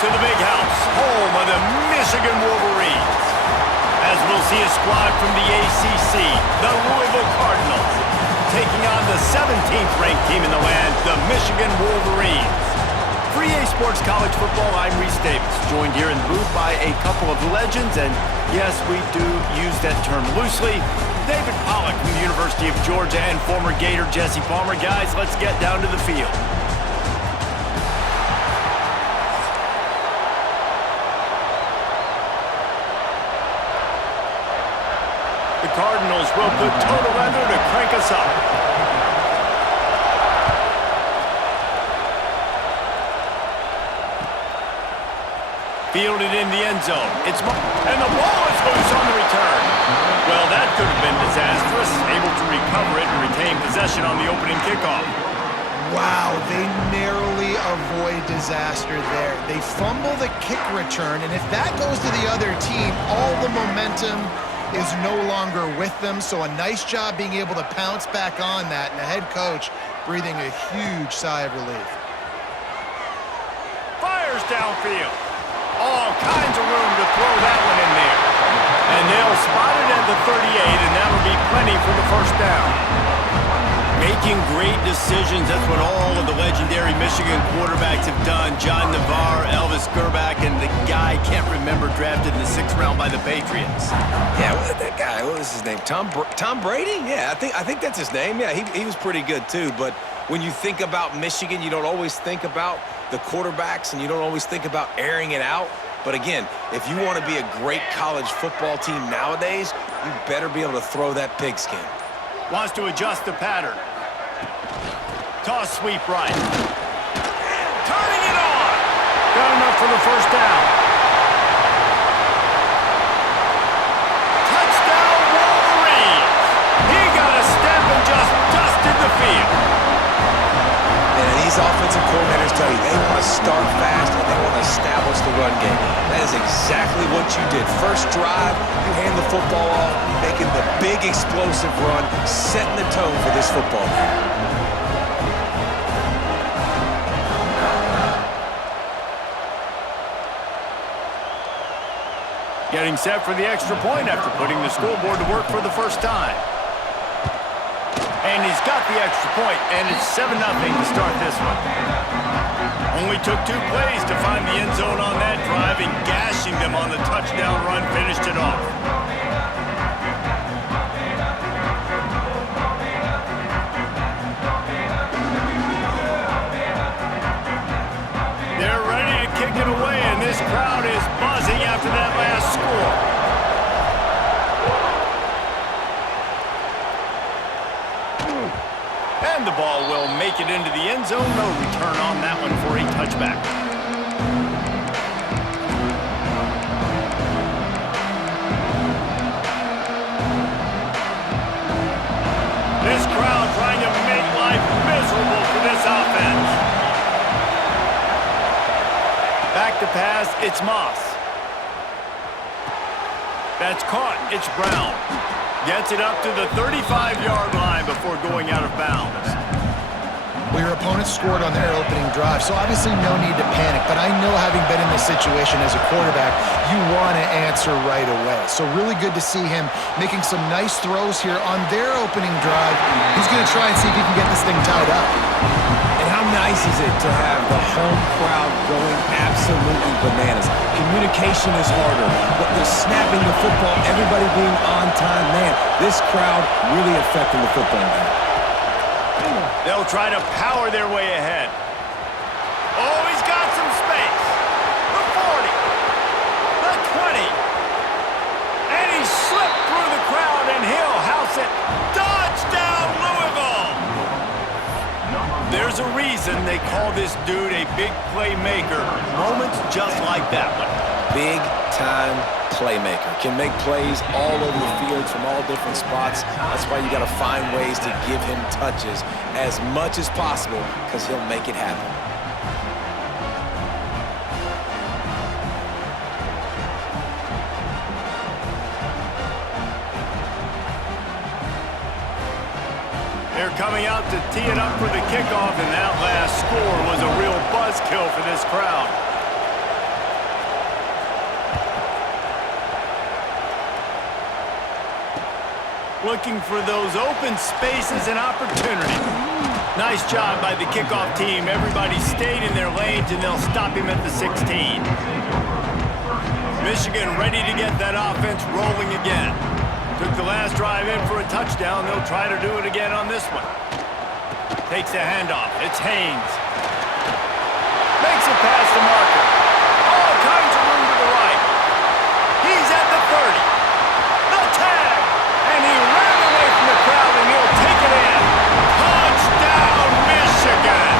to the big house, home of the Michigan Wolverines. As we'll see a squad from the ACC, the Louisville Cardinals, taking on the 17th ranked team in the land, the Michigan Wolverines. For EA Sports College Football, I'm Reese Davis, joined here in the booth by a couple of legends, and yes, we do use that term loosely. David Pollack from the University of Georgia and former Gator Jesse Palmer. Guys, let's get down to the field. The Cardinals will put total weather to crank us up. Fielded in the end zone. And the ball is loose on the return. Well, that could have been disastrous. Able to recover it and retain possession on the opening kickoff. Wow, they narrowly avoid disaster there. They fumble the kick return, and if that goes to the other team, all the momentum is no longer with them. So a nice job being able to pounce back on that, and the head coach breathing a huge sigh of relief. Fires downfield. All kinds of room to throw that one in there. And they'll spot it at the 38, and that'll be plenty for the first down. Making great decisions, that's what all of the legendary Michigan quarterbacks have done. John Navarre, Elvis Gerbach, and the guy, can't remember, drafted in the 6th round by the Patriots. Yeah, that guy, what was his name? Tom Brady? Yeah, I think that's his name. Yeah, he was pretty good too. But when you think about Michigan, you don't always think about the quarterbacks, and you don't always think about airing it out. But again, if you want to be a great college football team nowadays, you better be able to throw that pigskin. Wants to adjust the pattern. Toss sweep right. Turning it on. Got enough for the first down. Touchdown Wolverines. He got a step and just dusted the field. And these offensive coordinators tell you they want to start fast and they want to establish the run game. That is exactly what you did. First drive, you hand the football off, making the big explosive run, setting the tone for this football game. Getting set for the extra point after putting the scoreboard to work for the first time. And he's got the extra point, and it's 7-0 to start this one. Only took 2 plays to find the end zone on that drive, and gashing them on the touchdown run finished it off. They're ready to kick it away, and this crowd is buzzing after that last score. And the ball will make it into the end zone. No return on that one for a touchback. This crowd trying to make life miserable for this offense. Back to pass, it's Moss. That's caught, it's Brown. Gets it up to the 35-yard line before going out of bounds. Well, your opponent scored on their opening drive, so obviously no need to panic. But I know, having been in this situation as a quarterback, you want to answer right away. So really good to see him making some nice throws here on their opening drive. He's going to try and see if he can get this thing tied up. And how nice is it to have the home crowd going absolutely bananas? Communication is harder, but the snapping the football, everybody being on time, man, this crowd really affecting the football game. They'll try to power their way ahead. Oh, he's got some space. The 40, the 20, and he slipped through the crowd, and he'll house it. Touchdown, Louisville! There's a reason they call this dude a big playmaker. Moments just like that one. Big-time playmaker. Can make plays all over the field from all different spots. That's why you got to find ways to give him touches as much as possible, because he'll make it happen. They're coming out to tee it up for the kickoff, and that last score was a real buzzkill for this crowd. looking for those open spaces and opportunity. Nice job by the kickoff team. Everybody stayed in their lanes, and they'll stop him at the 16. Michigan ready to get that offense rolling again. Took the last drive in for a touchdown. They'll try to do it again on this one. Takes the handoff. It's Haynes. Makes it past the marker. All kinds of room to the right. He's at the 30. The tag. And he ran away from the crowd, and he'll take it in. Touchdown, Michigan.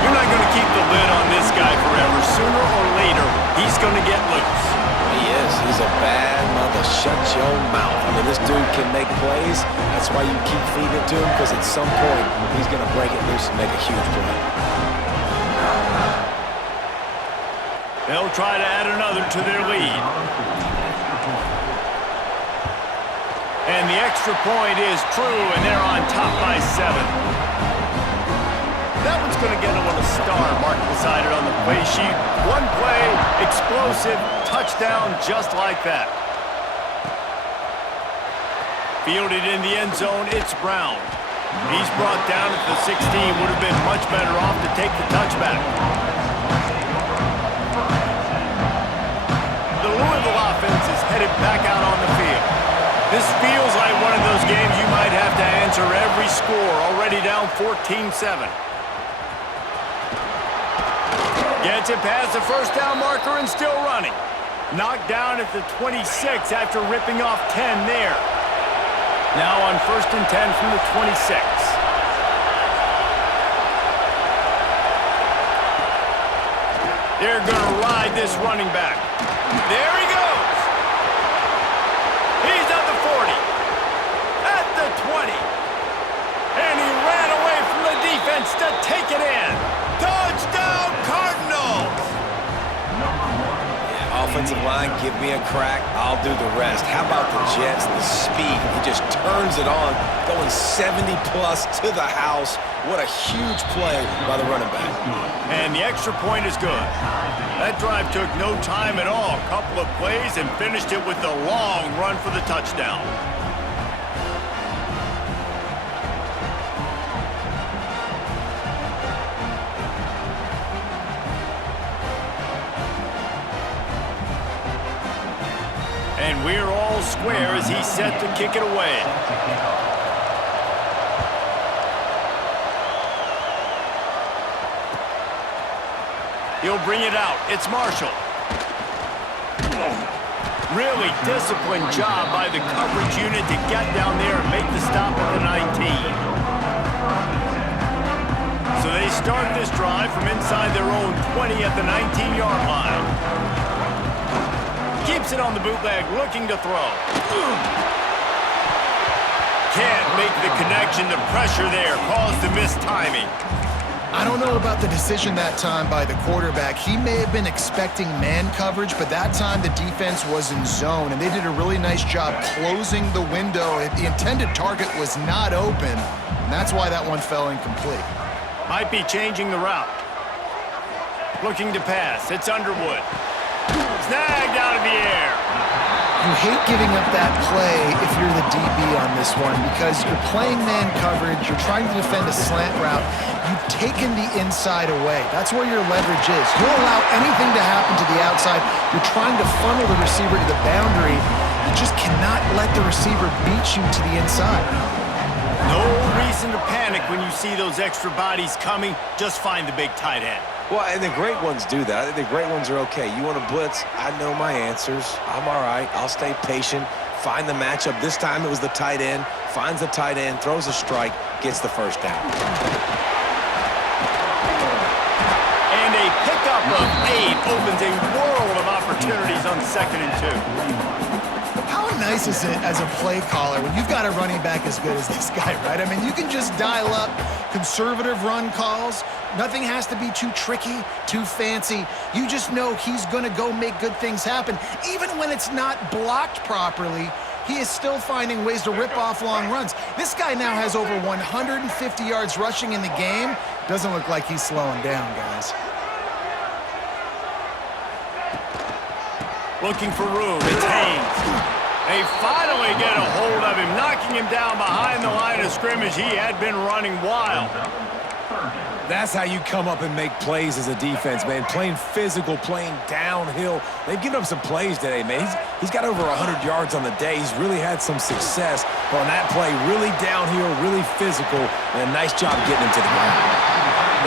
You're not going to keep the lid on this guy forever. Sooner or later, he's going to get loose. He is. He's a bad mother. Shut your mouth. I mean, this dude can make plays. That's why you keep feeding it to him, because at some point, he's going to break it loose and make a huge play. They'll try to add another to their lead. And the extra point is true, and they're on top by 7. That one's going to get a little star marked beside it on the play sheet. One play, explosive, touchdown just like that. Fielded in the end zone, it's Brown. He's brought down at the 16, would have been much better off to take the touchback. The Louisville offense is headed back out on the field. This feels like one of those games you might have to answer every score, already down 14-7. Gets it past the first down marker and still running. Knocked down at the 26 after ripping off 10 there. Now on 1st and 10 from the 26. They're going to ride this running back. There he goes. He's at the 40. At the 20. And he ran away from the defense to take it in. Touchdown, Cardinals! Yeah, offensive line, give me a crack. I'll do the rest. How about the Jets, the speed? He just turns it on, going 70-plus to the house. What a huge play by the running back. And the extra point is good. That drive took no time at all. A couple of plays and finished it with a long run for the touchdown. And we're all square as he's set to kick it away. He'll bring it out. It's Marshall. Really disciplined job by the coverage unit to get down there and make the stop at the 19. So they start this drive from inside their own 20 at the 19-yard line. Keeps it on the bootleg, looking to throw. Can't make the connection. The pressure there caused the missed timing. I don't know about the decision that time by the quarterback. He may have been expecting man coverage, but that time the defense was in zone, and they did a really nice job closing the window. The intended target was not open, and that's why that one fell incomplete. Might be changing the route. Looking to pass. It's Underwood. Snagged out of the air. You hate giving up that play if you're the DB on this one because you're playing man coverage, you're trying to defend a slant route, you've taken the inside away. That's where your leverage is. You'll allow anything to happen to the outside. You're trying to funnel the receiver to the boundary. You just cannot let the receiver beat you to the inside. No reason to panic when you see those extra bodies coming. Just find the big tight end. Well, and the great ones do that. I think the great ones are okay. You want to blitz? I know my answers. I'm all right. I'll stay patient, find the matchup. This time it was the tight end. Finds the tight end, throws a strike, gets the first down. And a pickup of 8 opens a world of opportunities on 2nd and 2. How nice is it as a play caller when you've got a running back as good as this guy, right? I mean, you can just dial up conservative run calls. Nothing has to be too tricky, too fancy. You just know he's going to go make good things happen. Even when it's not blocked properly, he is still finding ways to rip off long runs. This guy now has over 150 yards rushing in the game. Doesn't look like he's slowing down, guys. Looking for room. It's Haynes. They finally get a hold of him, knocking him down behind the line of scrimmage. He had been running wild. That's how you come up and make plays as a defense, man. Playing physical, playing downhill. They've given up some plays today, man. He's got over 100 yards on the day. He's really had some success. But on that play, really downhill, really physical, and a nice job getting him to the ground.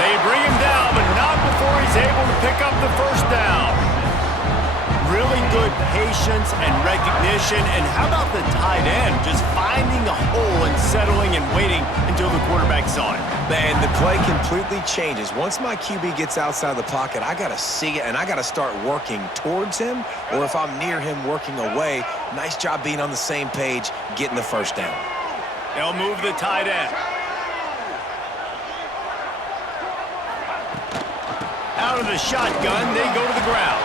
They bring him down, but not before he's able to pick up the first down. Really good patience and recognition. And how about the tight end just finding a hole and settling and waiting until the quarterback saw it? Man, the play completely changes. Once my QB gets outside the pocket, I got to see it, and I got to start working towards him, or if I'm near him, working away. Nice job being on the same page, getting the first down. They'll move the tight end. Out of the shotgun, they go to the ground.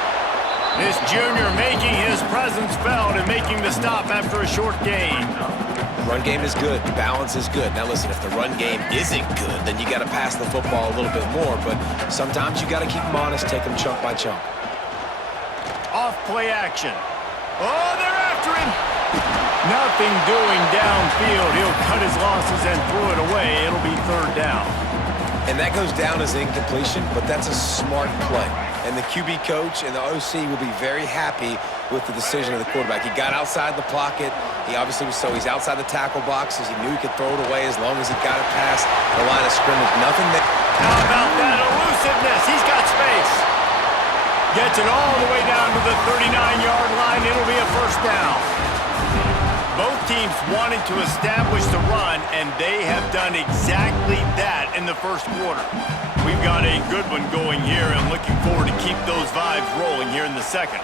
This junior making his presence felt and making the stop after a short gain. Run game is good. Balance is good. Now listen, if the run game isn't good, then you got to pass the football a little bit more. But sometimes you got to keep them honest, take them chunk by chunk. Off play action. Oh, they're after him. Nothing doing downfield. He'll cut his losses and throw it away. It'll be third down. And that goes down as incompletion, but that's a smart play. And the QB coach and the OC will be very happy with the decision of the quarterback. He got outside the pocket. He obviously was, so he's outside the tackle boxes. He knew he could throw it away as long as he got it past the line of scrimmage. Nothing that... How about that elusiveness? He's got space. Gets it all the way down to the 39-yard line. It'll be a first down. Both teams wanted to establish the run, and they have done exactly that in the first quarter. We've got a good one going here, and looking forward to keep those vibes rolling here in the second.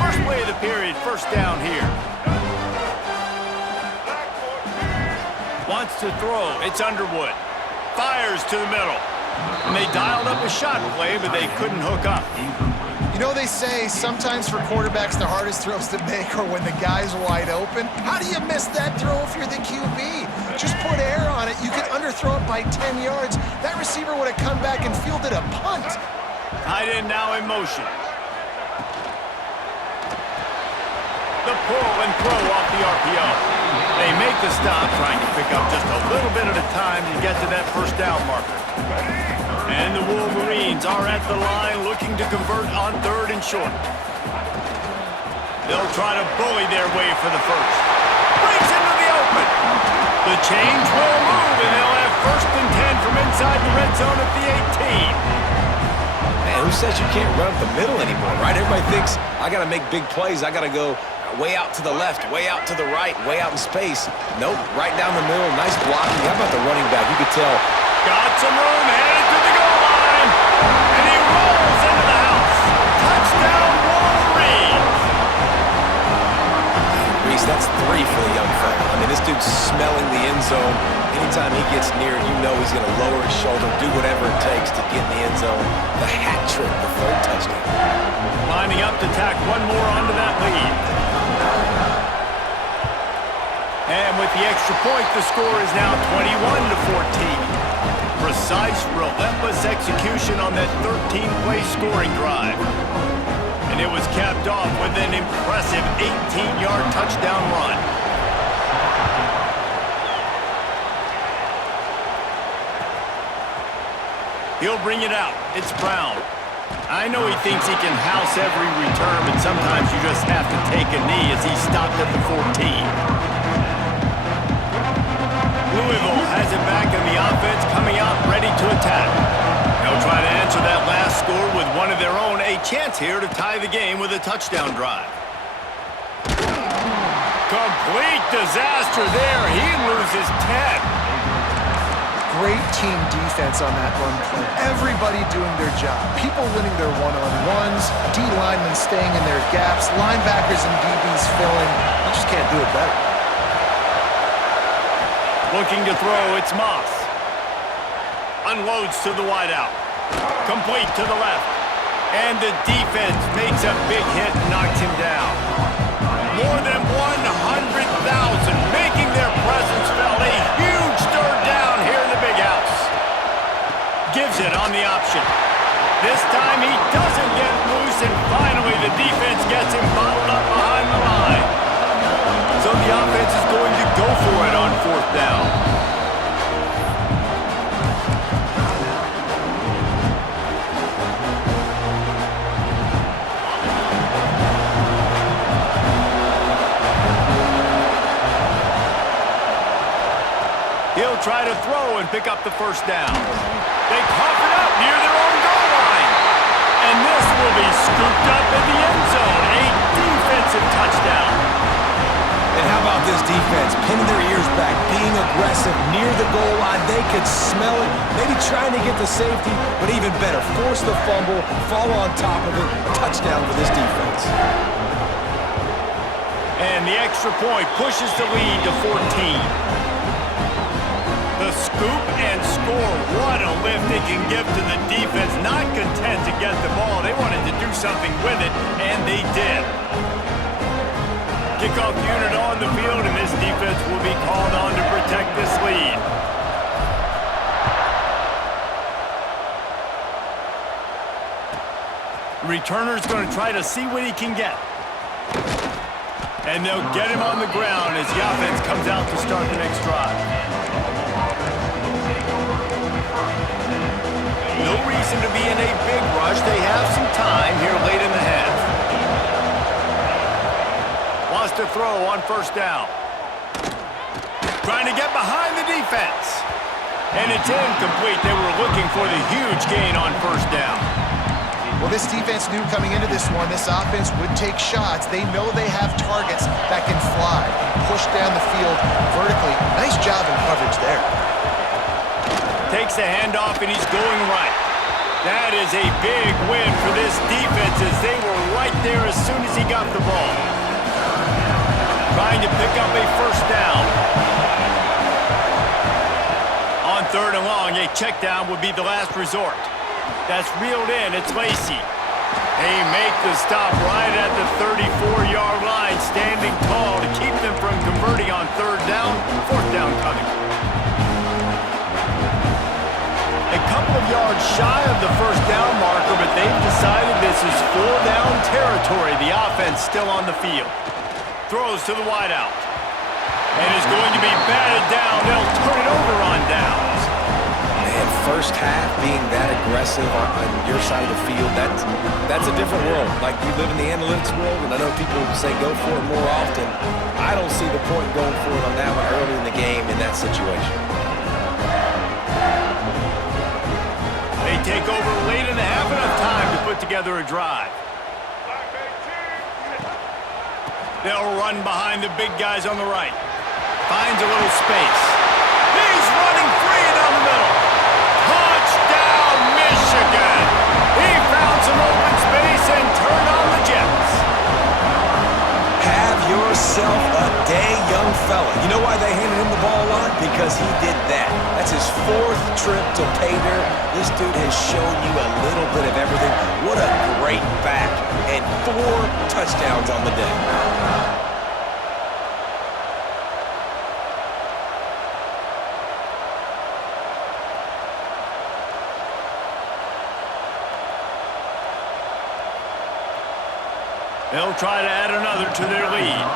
First play of the period, first down here. Wants to throw. It's Underwood. Fires to the middle. And they dialed up a shot play, but they couldn't hook up. You know, they say sometimes for quarterbacks the hardest throws to make are when the guy's wide open. How do you miss that throw if you're the QB? Just put air on it. You could underthrow it by 10 yards. That receiver would have come back and fielded a punt. Tight end now in motion. The pull and throw off the RPO. They make the stop, trying to pick up just a little bit at a time to get to that first down marker. And the Wolverines are at the line looking to convert on third and short. They'll try to bully their way for the first. Breaks into the open. The change will move, and they'll have first and 10 from inside the red zone at the 18. Man, who says you can't run up the middle anymore, right? Everybody thinks, I got to make big plays. I got to go way out to the left, way out to the right, way out in space. Nope, right down the middle. Nice blocking. How about the running back? You could tell. Got some room, headed to the goal line. And he rolls into the house. Touchdown, Wolverines. Reese, that's 3 for the young fella. I mean, this dude's smelling the end zone. Anytime he gets near, you know he's going to lower his shoulder, do whatever it takes to get in the end zone. The hat trick, the third touchdown. Lining up to tack one more onto that lead. And with the extra point, the score is now 21-14. Precise, relentless execution on that 13-play scoring drive. And it was capped off with an impressive 18-yard touchdown run. He'll bring it out. It's Brown. I know he thinks he can house every return, but sometimes you just have to take a knee as he stopped at the 14. Louisville has it back in the offense, coming out ready to attack. They'll try to answer that last score with one of their own. A chance here to tie the game with a touchdown drive. Complete disaster there. He loses 10. Great team defense on that run play. Everybody doing their job. People winning their one-on-ones, D linemen staying in their gaps, linebackers and DBs filling. You just can't do it better. Looking to throw, it's Moss. Unloads to the wideout. Complete to the left. And the defense makes a big hit and knocks him down. More than 100,000 making their presence felt. A huge third down here in the big house. try to throw and pick up the first down. They cough it up near their own goal line. And this will be scooped up in the end zone. A defensive touchdown. And how about this defense? Pinning their ears back, being aggressive near the goal line. They could smell it, maybe trying to get the safety, but even better, force the fumble, fall on top of it. Touchdown for this defense. And the extra point pushes the lead to 14. The scoop and score. What a lift they can give to the defense. Not content to get the ball. They wanted to do something with it, and they did. Kickoff unit on the field, and this defense will be called on to protect this lead. The returner's going to try to see what he can get. And they'll get him on the ground as the offense comes out to start the next drive. No reason to be in a big rush. They have some time here late in the half. Lost a throw on first down. Trying to get behind the defense. And it's incomplete. They were looking for the huge gain on first down. Well, this defense knew coming into this one, this offense would take shots. They know they have targets that can fly, push down the field vertically. Nice job in coverage there. Takes the handoff, and he's going right. That is a big win for this defense as they were right there as soon as he got the ball. Trying to pick up a first down. On third and long, a check down would be the last resort. That's reeled in. It's Lacy. They make the stop right at the 34-yard line, standing tall to keep them from converting on third down. Fourth down coming. A couple of yards shy of the first down marker, but they've decided this is four-down territory. The offense still on the field. Throws to the wideout. And is going to be batted down. They'll turn it over on downs. Man, first half being that aggressive on your side of the field, that's a different world. Like, you live in the analytics world, and I know people say go for it more often. I don't see the point going for it on that one early in the game in that situation. They take over late in the half, enough time to put together a drive. They'll run behind the big guys on the right. Finds a little space. He's running free down the middle. Touchdown, Michigan! He found some open space and turned on the Jets. Have yourself a day, young fella. You know why they handed him the ball a lot? Because he did that. That's his fourth trip to pay dirt. This dude has shown you a little bit of everything. What a great back. And 4 touchdowns on the day. They'll try to add another to their lead.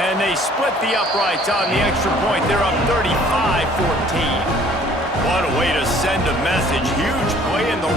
And they split the uprights on the extra point. They're up 35-14. What a way to send a message. Huge play in the